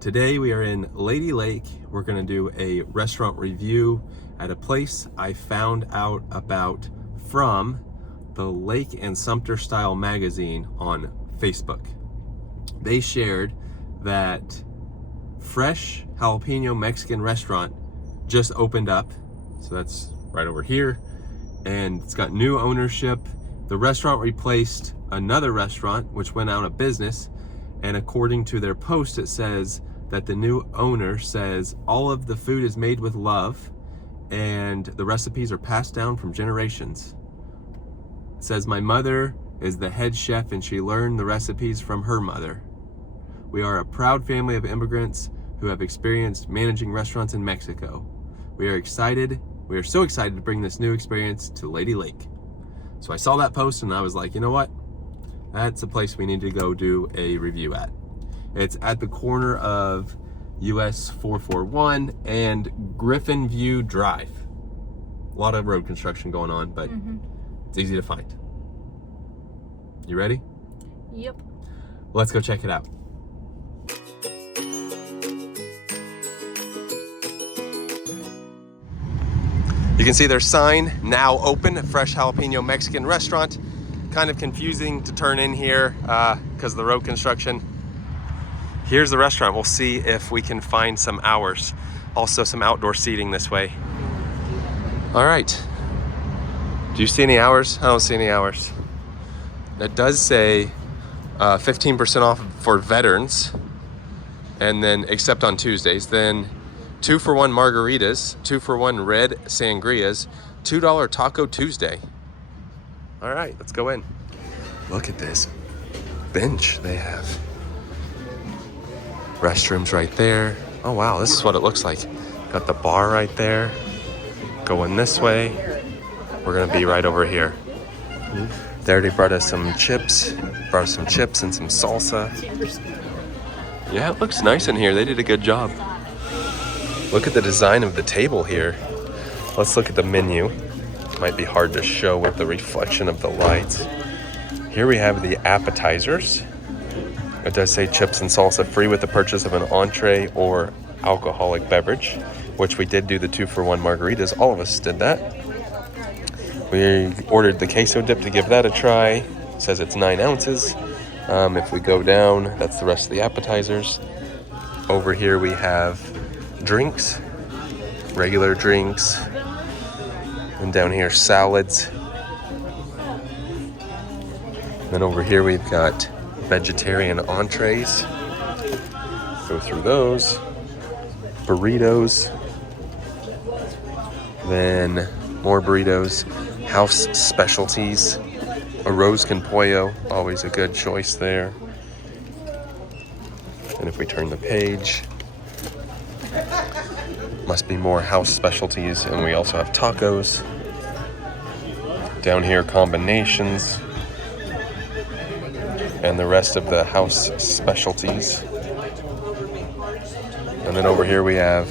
Today we are in Lady Lake. We're gonna do a restaurant review at a place I found out about from the Lake and Sumter Style magazine on Facebook. They shared that Fresh Jalapeno Mexican Restaurant just opened up. So that's right over here. And it's got new ownership. The restaurant replaced another restaurant which went out of business. And according to their post, it says that the new owner says all of the food is made with love and the recipes are passed down from generations. It says, my mother is the head chef and she learned the recipes from her mother. We are a proud family of immigrants who have experienced managing restaurants in Mexico. We are so excited to bring this new experience to Lady Lake. So I saw that post and I was like, you know what? That's a place we need to go do a review at. It's at the corner of US 441 and Griffin View Drive. A lot of road construction going on, but it's easy to find. You ready? Yep. Let's go check it out. You can see their sign, now open, Fresh Jalapeno Mexican Restaurant. Kind of confusing to turn in here because of the road construction. Here's the restaurant. We'll see if we can find some hours. Also some outdoor seating this way. All right. Do you see any hours? I don't see any hours. It does say 15% off for veterans, and then except on Tuesdays. Then 2-for-1 margaritas, 2-for-1 red sangrias, $2 Taco Tuesday. All right, let's go in. Look at this bench they have. Restrooms right there. Oh wow, this is what it looks like. Got the bar right there. Going this way. We're gonna be right over here. They already brought us some chips. Brought us some chips and some salsa. Yeah, it looks nice in here. They did a good job. Look at the design of the table here. Let's look at the menu. Might be hard to show with the reflection of the lights. Here we have the appetizers. It does say chips and salsa free with the purchase of an entree or alcoholic beverage, which we did do the 2-for-1 margaritas. All of us did that. We ordered the queso dip to give that a try. It says it's 9 ounces. If we go down, that's the rest of the appetizers. Over here we have drinks, regular drinks. And down here, salads. Then over here we've got vegetarian entrees. Go through those. Burritos. Then more burritos. House specialties. Arroz con pollo, always a good choice there. And if we turn the page, must be more house specialties, and we also have tacos. Down here, combinations. And the rest of the house specialties. And then over here we have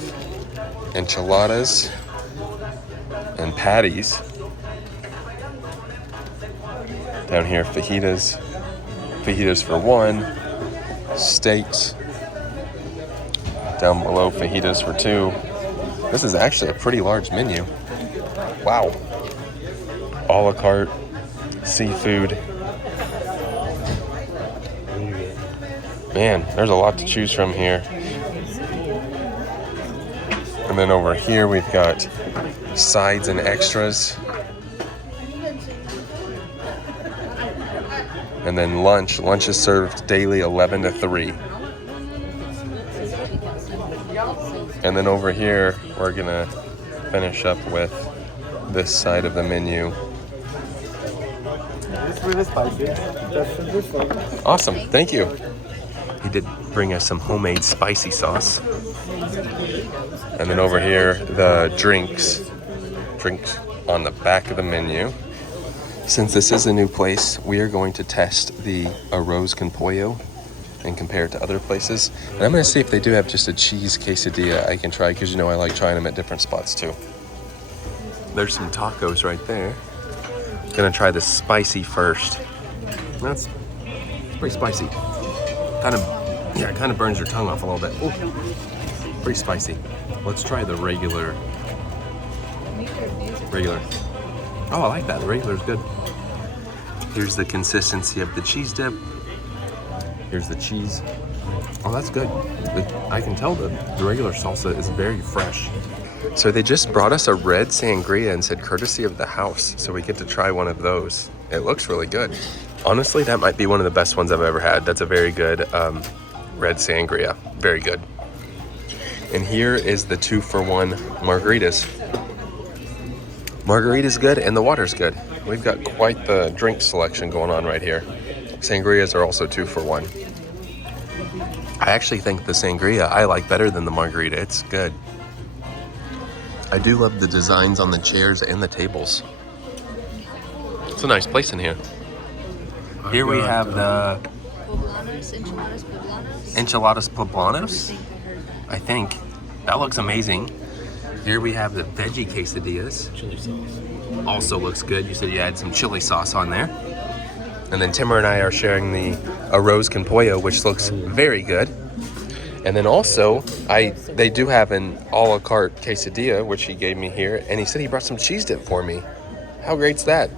enchiladas and patties. Down here, fajitas. Fajitas for 1. Steaks. Down below, fajitas for 2. This is actually a pretty large menu. Wow. A la carte, seafood. Man, there's a lot to choose from here. And then over here we've got sides and extras. And then lunch. Lunch is served daily 11 to 3. And then over here, we're gonna finish up with this side of the menu. It's really spicy. That's Awesome, thank you. He did bring us some homemade spicy sauce. And then over here, the drinks. Drinks on the back of the menu. Since this is a new place, we are going to test the arroz con pollo and compare it to other places. And I'm gonna see if they do have just a cheese quesadilla I can try, because you know I like trying them at different spots too. There's some tacos right there. Gonna try the spicy first. That's pretty spicy. Kind of Yeah, it kind of burns your tongue off a little bit. Ooh, pretty spicy. Let's try the regular. Oh, I like that. The regular is good. Here's the consistency of the cheese dip. Here's the cheese. Oh, that's good. I can tell the regular salsa is very fresh. So they just brought us a red sangria and said courtesy of the house. So we get to try one of those. It looks really good. Honestly, that might be one of the best ones I've ever had. That's a very good red sangria. Very good. And here is the 2-for-1 margaritas. Margarita's good and the water's good. We've got quite the drink selection going on right here. Sangrias are also 2-for-1. I actually think the sangria I like better than the margarita. It's good. I do love the designs on the chairs and the tables. It's a nice place in here. Here we have the enchiladas poblanos. I think that looks amazing. Here we have the veggie quesadillas. Chili sauce. Also looks good. You said you had some chili sauce on there. And then Timur and I are sharing the arroz con pollo, which looks very good. And then also, they do have an a la carte quesadilla, which he gave me here. And he said he brought some cheese dip for me. How great's that?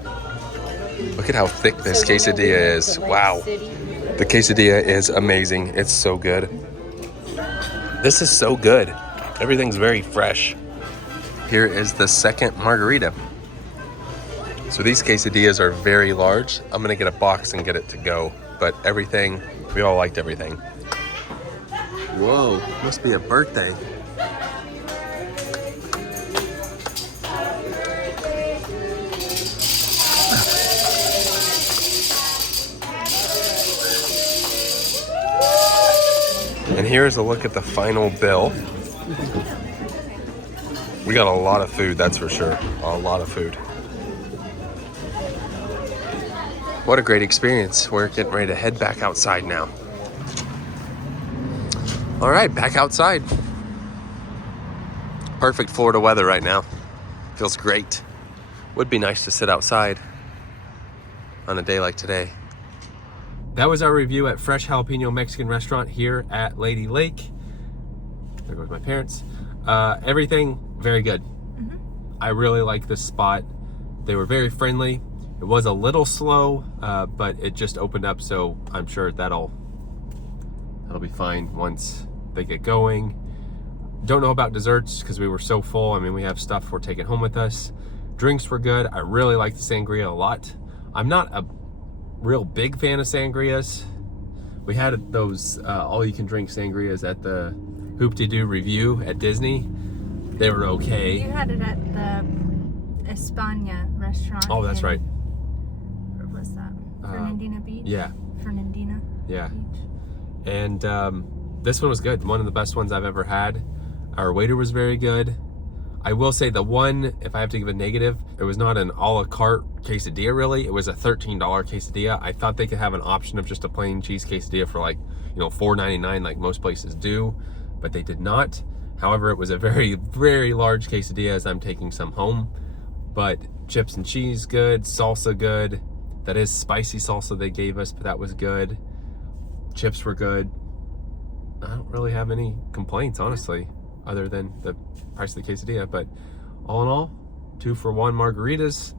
Look at how thick this quesadilla is. Wow. The quesadilla is amazing. It's so good. This is so good. Everything's very fresh. Here is the second margarita. So these quesadillas are very large. I'm gonna get a box and get it to go. But everything, we all liked everything. Whoa, must be a birthday. And here's a look at the final bill. We got a lot of food, that's for sure. A lot of food. What a great experience. We're getting ready to head back outside now. All right, back outside. Perfect Florida weather right now. Feels great. Would be nice to sit outside on a day like today. That was our review at Fresh Jalapeno Mexican Restaurant here at Lady Lake. There goes my parents. Everything very good. I really like this spot. They were very friendly. It was a little slow, but it just opened up, so I'm sure that'll be fine once they get going. Don't know about desserts because we were so full. I mean, we have stuff we're taking home with us. Drinks were good. I really like the sangria a lot. I'm not a real big fan of sangrias. We had those all-you-can-drink sangrias at the Hoop-de-Doo review at Disney. They were okay. You had it at the España restaurant. Oh, that's right. Where was that? Fernandina Beach? Yeah. Fernandina Yeah. Beach. And this one was good. One of the best ones I've ever had. Our waiter was very good. I will say the one, if I have to give a negative, it was not an a la carte quesadilla really. It was a $13 quesadilla. I thought they could have an option of just a plain cheese quesadilla for like, $4.99 like most places do, but they did not. However, it was a very, very large quesadilla as I'm taking some home. But chips and cheese good, salsa good. That is spicy salsa they gave us, but that was good. Chips were good. I don't really have any complaints, honestly, other than the price of the quesadilla. But all in all, 2-for-1 margaritas.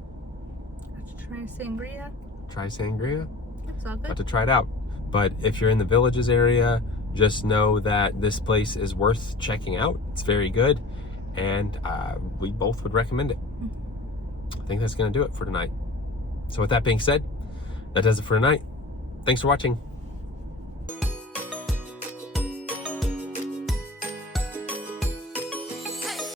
Try sangria. Try sangria. That's all good. Got to try it out. But if you're in the Villages area, just know that this place is worth checking out. It's very good, and we both would recommend it. I think that's going to do it for tonight. So with that being said, that does it for tonight. Thanks for watching.